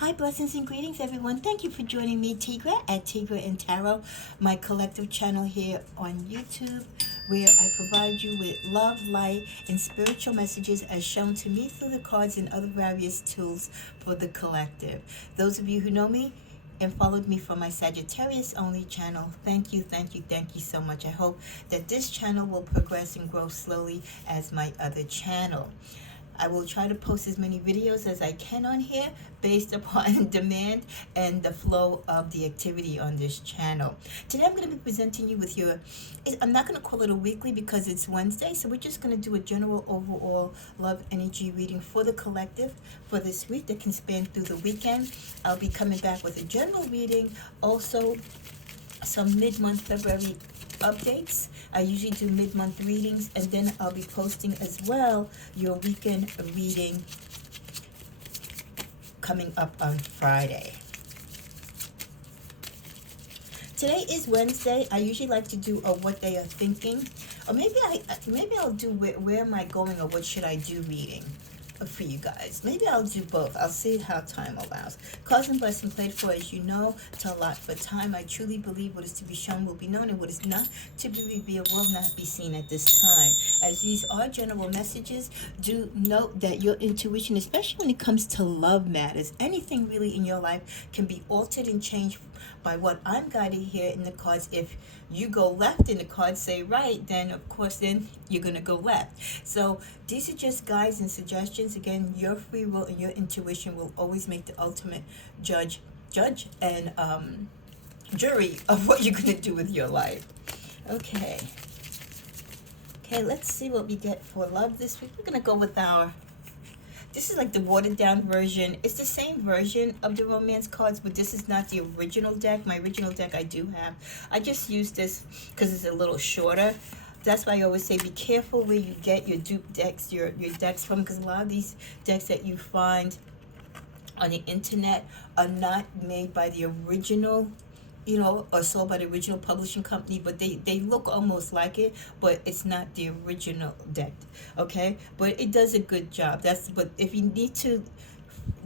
Hi, blessings and greetings, everyone. Thank you for joining me, Tigra, at Tigra and Tarot, my collective channel here on YouTube, where I provide you with love, light, and spiritual messages as shown to me through the cards and other various tools for the collective. Those of you who know me and followed me from my Sagittarius only channel, thank you, thank you, thank you so much. I hope that this channel will progress and grow slowly as my other channel. I will try to post as many videos as I can on here based upon demand and the flow of the activity on this channel. Today I'm going to be presenting you with I'm not going to call it a weekly because it's Wednesday, so we're just going to do a general overall love energy reading for the collective for this week that can span through the weekend. I'll be coming back with a general reading, also some mid-month February updates. I usually do mid-month readings, and then I'll be posting as well your weekend reading coming up on Friday. Today is Wednesday. I usually like to do a what they are thinking, or maybe I'll do where am I going or what should I do reading for you guys. Maybe I'll do both. I'll see how time allows. Cause and blessing played for, as you know, to allot for time. I truly believe what is to be shown will be known, and what is not to be revealed will not be seen at this time. As these are general messages, do note that your intuition, especially when it comes to love matters, anything really in your life can be altered and changed by what I'm guiding here in the cards. If you go left and the cards say right, then of course then you're going to go left. So these are just guides and suggestions. Again, your free will and your intuition will always make the ultimate judge and jury of what you're going to do with your life. Okay, let's see what we get for love this week. We're going to go with this is like the watered down version. It's the same version of the romance cards, but this is not the original deck. My original deck I do have. I just use this because it's a little shorter. That's why I always say be careful where you get your dupe decks, your decks from, because a lot of these decks that you find on the internet are not made by the original, or sold by the original publishing company, but they look almost like it, but it's not the original deck, okay? But it does a good job. But if you need to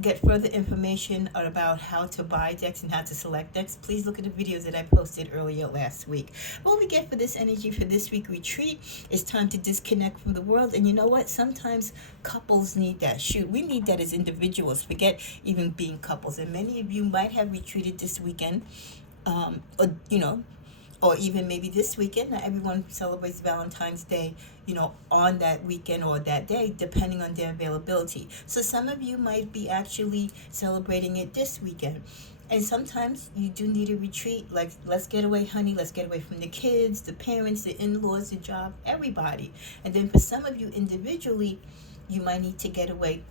get further information about how to buy decks and how to select decks, please look at the videos that I posted earlier last week. What we get for this energy for this week retreat is time to disconnect from the world. And you know what? Sometimes couples need that. We need that as individuals. Forget even being couples. And many of you might have retreated this weekend, or even maybe this weekend. Not everyone celebrates Valentine's Day, on that weekend or that day, depending on their availability. So some of you might be actually celebrating it this weekend. And sometimes you do need a retreat, like let's get away, honey, let's get away from the kids, the parents, the in-laws, the job, everybody. And then for some of you individually, you might need to get away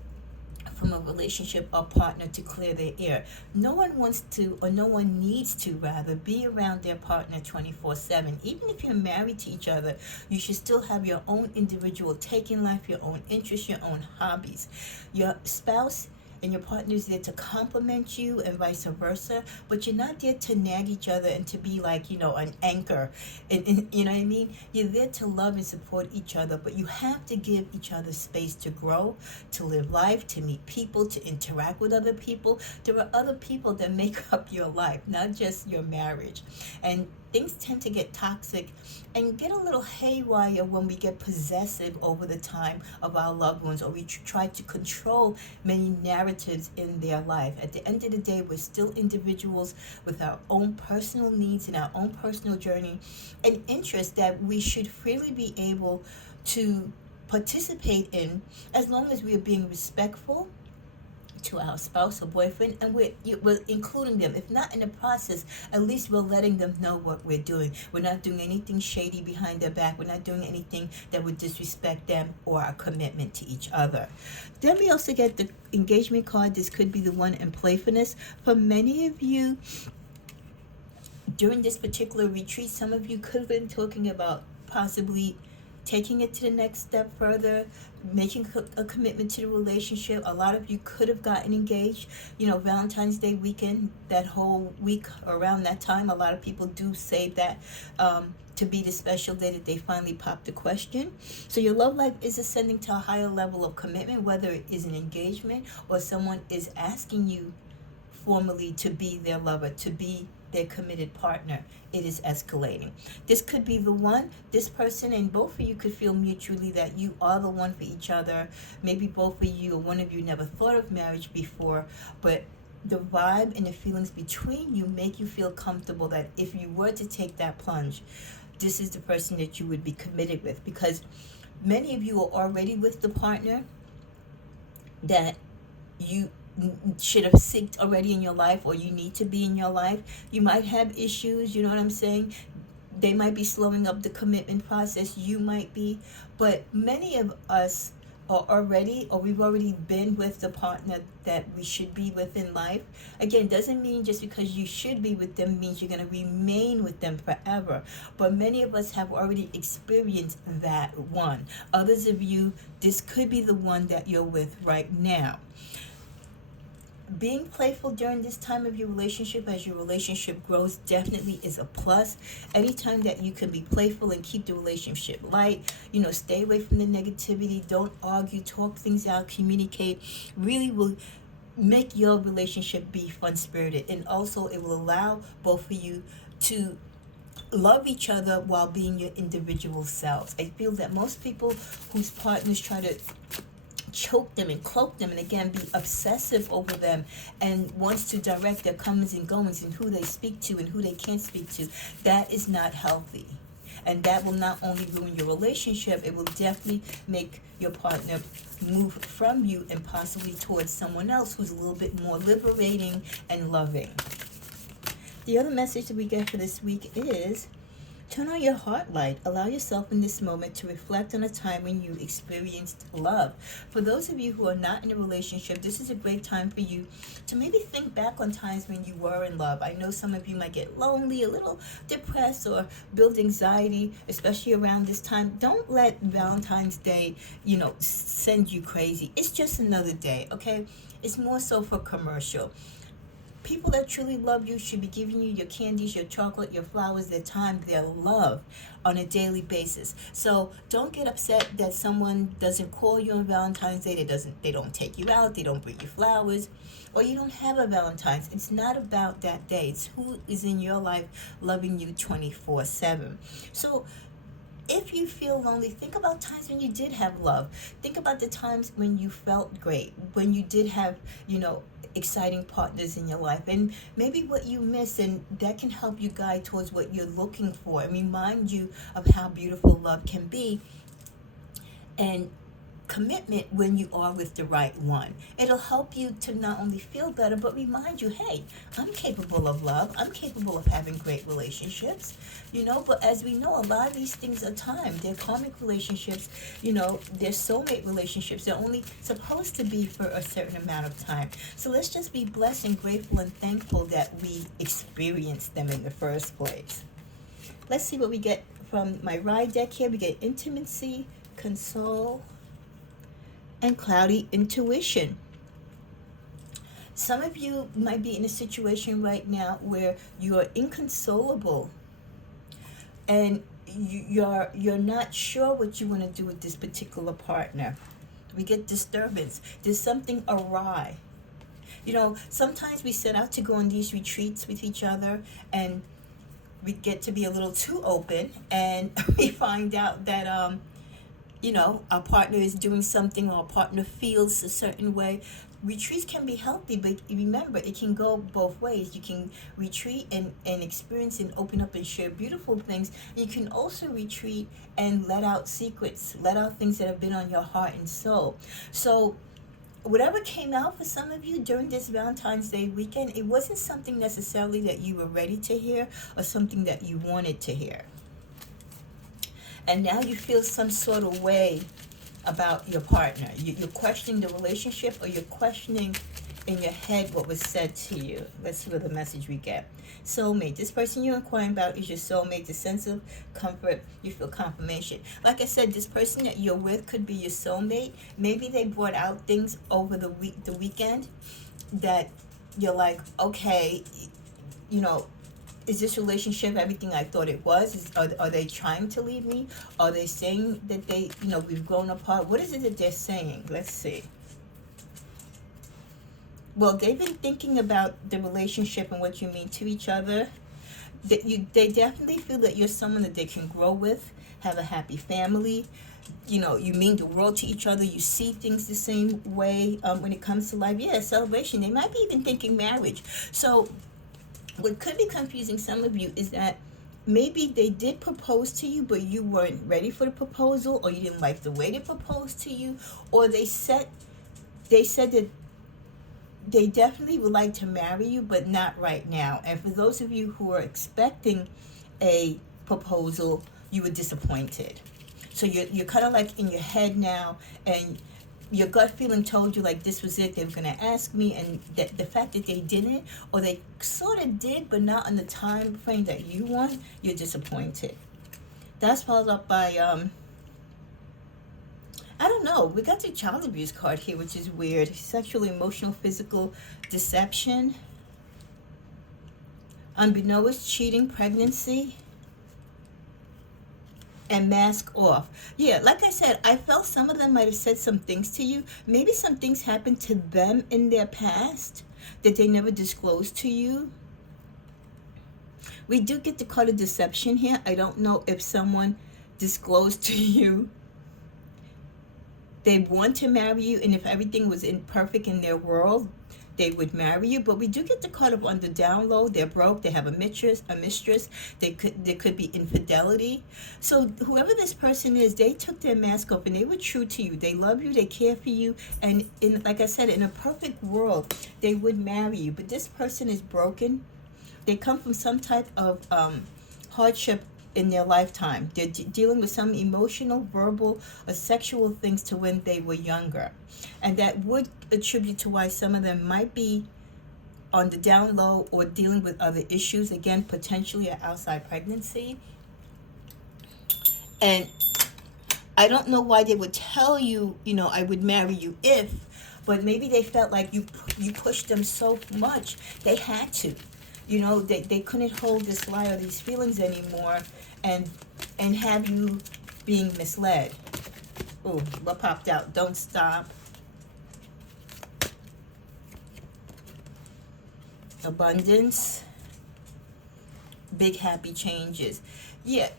from a relationship or partner to clear their air. No one wants to, or no one needs to rather, be around their partner 24/7. Even if you're married to each other, you should still have your own individual take in life, your own interests, your own hobbies. Your spouse and your partner is there to complement you and vice versa, but you're not there to nag each other and to be like, an anchor. And you know what I mean? You're there to love and support each other, but you have to give each other space to grow, to live life, to meet people, to interact with other people. There are other people that make up your life, not just your marriage. And things tend to get toxic and get a little haywire when we get possessive over the time of our loved ones, or we try to control many narratives in their life. At the end of the day, we're still individuals with our own personal needs and our own personal journey and interests that we should freely be able to participate in, as long as we are being respectful to our spouse or boyfriend, and we're including them. If not in the process, at least we're letting them know what we're doing. We're not doing anything shady behind their back. We're not doing anything that would disrespect them or our commitment to each other. Then we also get the engagement card. This could be the one in playfulness. For many of you, during this particular retreat, some of you could have been talking about possibly taking it to the next step further, making a commitment to the relationship. A lot of you could have gotten engaged, Valentine's Day weekend, that whole week around that time. A lot of people do save that to be the special day that they finally pop the question. So your love life is ascending to a higher level of commitment, whether it is an engagement or someone is asking you formally to be their lover, to be their committed partner, it is escalating. This could be the one, this person and both of you could feel mutually that you are the one for each other. Maybe both of you or one of you never thought of marriage before, but the vibe and the feelings between you make you feel comfortable that if you were to take that plunge, this is the person that you would be committed with, because many of you are already with the partner that you should have seeked already in your life, or you need to be in your life. You might have issues, you know what I'm saying? They might be slowing up the commitment process, you might be, but many of us are already, or we've already been with the partner that we should be with in life. Again, doesn't mean just because you should be with them means you're going to remain with them forever, but many of us have already experienced that one. Others of you, this could be the one that you're with right now. Being playful during this time of your relationship, as your relationship grows, definitely is a plus. Anytime that you can be playful and keep the relationship light, stay away from the negativity, don't argue, talk things out, communicate, really will make your relationship be fun-spirited. And also it will allow both of you to love each other while being your individual selves. I feel that most people whose partners try to choke them and cloak them and again be obsessive over them and wants to direct their comings and goings and who they speak to and who they can't speak to, that is not healthy. And that will not only ruin your relationship, it will definitely make your partner move from you and possibly towards someone else who's a little bit more liberating and loving. The other message that we get for this week is: turn on your heart light. Allow yourself in this moment to reflect on a time when you experienced love. For those of you who are not in a relationship, this is a great time for you to maybe think back on times when you were in love. I know some of you might get lonely, a little depressed, or build anxiety, especially around this time. Don't let Valentine's Day, send you crazy. It's just another day, okay? It's more so for commercial. People that truly love you should be giving you your candies, your chocolate, your flowers, their time, their love on a daily basis. So don't get upset that someone doesn't call you on Valentine's Day, they don't take you out, they don't bring you flowers, or you don't have a Valentine's. It's not about that day. It's who is in your life loving you 24/7. So if you feel lonely, think about times when you did have love. Think about the times when you felt great, when you did have, exciting partners in your life, and maybe what you miss, and that can help you guide towards what you're looking for and remind you of how beautiful love can be and commitment when you are with the right one. It'll help you to not only feel better, but remind you, hey, I'm capable of love. I'm capable of having great relationships, but as we know, a lot of these things are timed. They're karmic relationships, they're soulmate relationships. They're only supposed to be for a certain amount of time. So let's just be blessed and grateful and thankful that we experienced them in the first place. Let's see what we get from my ride deck here. We get intimacy, console, and cloudy intuition. Some of you might be in a situation right now where you are inconsolable and you're not sure what you want to do with this particular partner. We get disturbance. There's something awry. Sometimes we set out to go on these retreats with each other and we get to be a little too open, and we find out that our partner is doing something, or our partner feels a certain way. Retreats can be healthy, but remember, it can go both ways. You can retreat and experience and open up and share beautiful things. You can also retreat and let out secrets, let out things that have been on your heart and soul. So whatever came out for some of you during this Valentine's Day weekend, it wasn't something necessarily that you were ready to hear or something that you wanted to hear. And now you feel some sort of way about your partner. You're questioning the relationship, or you're questioning in your head what was said to you. Let's see what the message we get. Soulmate. This person you're inquiring about is your soulmate. The sense of comfort, you feel confirmation. Like I said, this person that you're with could be your soulmate. Maybe they brought out things over the weekend that you're like, okay, is this relationship everything I thought it was? Are they trying to leave me? Are they saying that we've grown apart? What is it that they're saying? Let's see. well, they've been thinking about the relationship and what you mean to each other. They definitely feel that you're someone that they can grow with, have a happy family. You know, you mean the world to each other. You see things the same way when it comes to life. Yeah, celebration. They might be even thinking marriage. So what could be confusing some of you is that maybe they did propose to you, but you weren't ready for the proposal, or you didn't like the way they proposed to you, or they said that they definitely would like to marry you, but not right now. And for those of you who are expecting a proposal, you were disappointed. So you're kind of like in your head now, and your gut feeling told you like this was it. They were going to ask me, and the fact that they didn't, or they sort of did, but not on the time frame that you want, you're disappointed. That's followed up by I don't know. We got the child abuse card here, which is weird. Sexual, emotional, physical deception. Unbeknownst, cheating, pregnancy, and mask off. Yeah, like I said, I felt some of them might have said some things to you. Maybe some things happened to them in their past that they never disclosed to you. We do get the card of deception here. I don't know if someone disclosed to you they want to marry you, and if everything was perfect in their world, they would marry you. But we do get the card of on the down low. They're broke. They have a mistress. There could be infidelity. So whoever this person is, they took their mask off and they were true to you. They love you. They care for you. And like I said, in a perfect world, they would marry you. But this person is broken. They come from some type of hardship in their lifetime. They're dealing with some emotional, verbal, or sexual things to when they were younger. And that would attribute to why some of them might be on the down low or dealing with other issues. Again, potentially an outside pregnancy. And I don't know why they would tell you, I would marry you if, but maybe they felt like you pushed them so much, they had to. They couldn't hold this lie or these feelings anymore and have you being misled. Oh, what popped out? Don't stop. Abundance. Big happy changes. Yeah,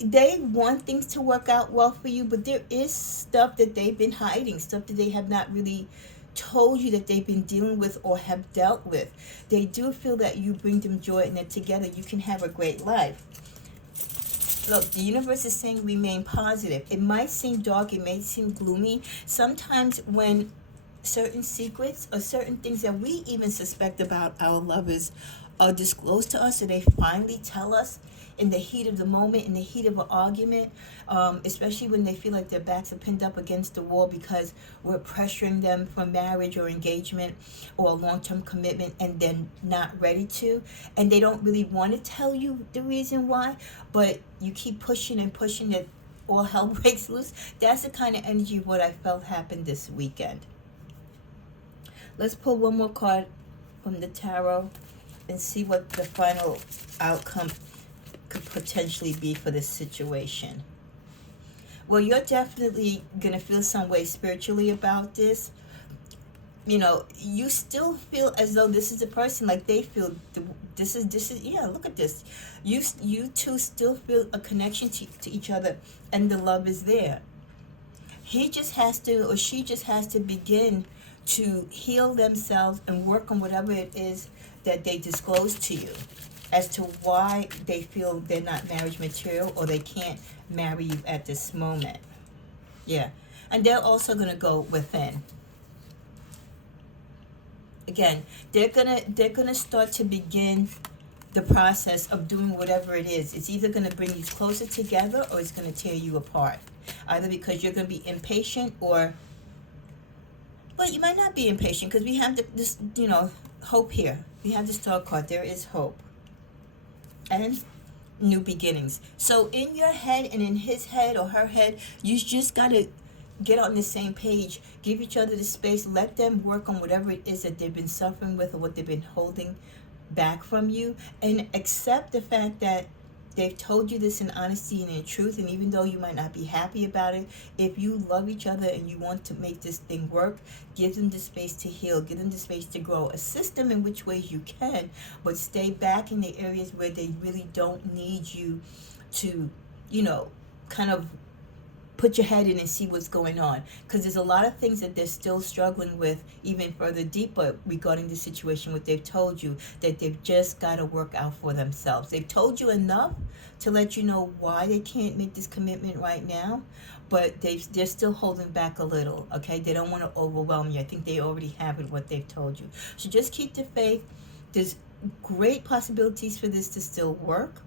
they want things to work out well for you, but there is stuff that they've been hiding, stuff that they have not really told you that they've been dealing with or have dealt with. They do feel that you bring them joy and that together you can have a great life. Look, the universe is saying remain positive. It might seem dark, it may seem gloomy. Sometimes when certain secrets or certain things that we even suspect about our lovers are disclosed to us, or they finally tell us in the heat of the moment, in the heat of an argument, especially when they feel like their backs are pinned up against the wall because we're pressuring them for marriage or engagement or a long-term commitment and they're not ready to, and they don't really want to tell you the reason why, but you keep pushing and pushing that all hell breaks loose. That's the kind of energy what I felt happened this weekend. Let's pull one more card from the tarot and see what the final outcome could potentially be for this situation. Well, you're definitely going to feel some way spiritually about this. You still feel as though this is a person, like they feel this is yeah, look at this. You two still feel a connection to each other, and the love is there. He just has to, or she just has to begin to heal themselves and work on whatever it is that they disclose to you as to why they feel they're not marriage material or they can't marry you at this moment. Yeah. And they're also going to go within. Again, they're gonna start to begin the process of doing whatever it is. It's either going to bring you closer together or it's going to tear you apart. Either because you're going to be impatient or, well, you might not be impatient because we have this hope here. We have the Star card. There is hope. And new beginnings. So in your head and in his head or her head, you just got to get on the same page. Give each other the space. Let them work on whatever it is that they've been suffering with or what they've been holding back from you. And accept the fact that they've told you this in honesty and in truth, and even though you might not be happy about it, if you love each other and you want to make this thing work, give them the space to heal, give them the space to grow, assist them in which ways you can, but stay back in the areas where they really don't need you to, kind of put your head in and see what's going on, because there's a lot of things that they're still struggling with even further deeper regarding the situation. What they've told you that they've just got to work out for themselves. They've told you enough to let you know why they can't make this commitment right now, but they're still holding back a little. Okay, they don't want to overwhelm you. I think they already have it, what they've told you. So just keep the faith. There's great possibilities for this to still work.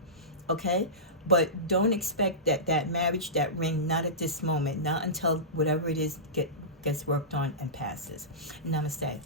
Okay, but don't expect that marriage, that ring, not at this moment, not until whatever it is gets worked on and passes. Namaste.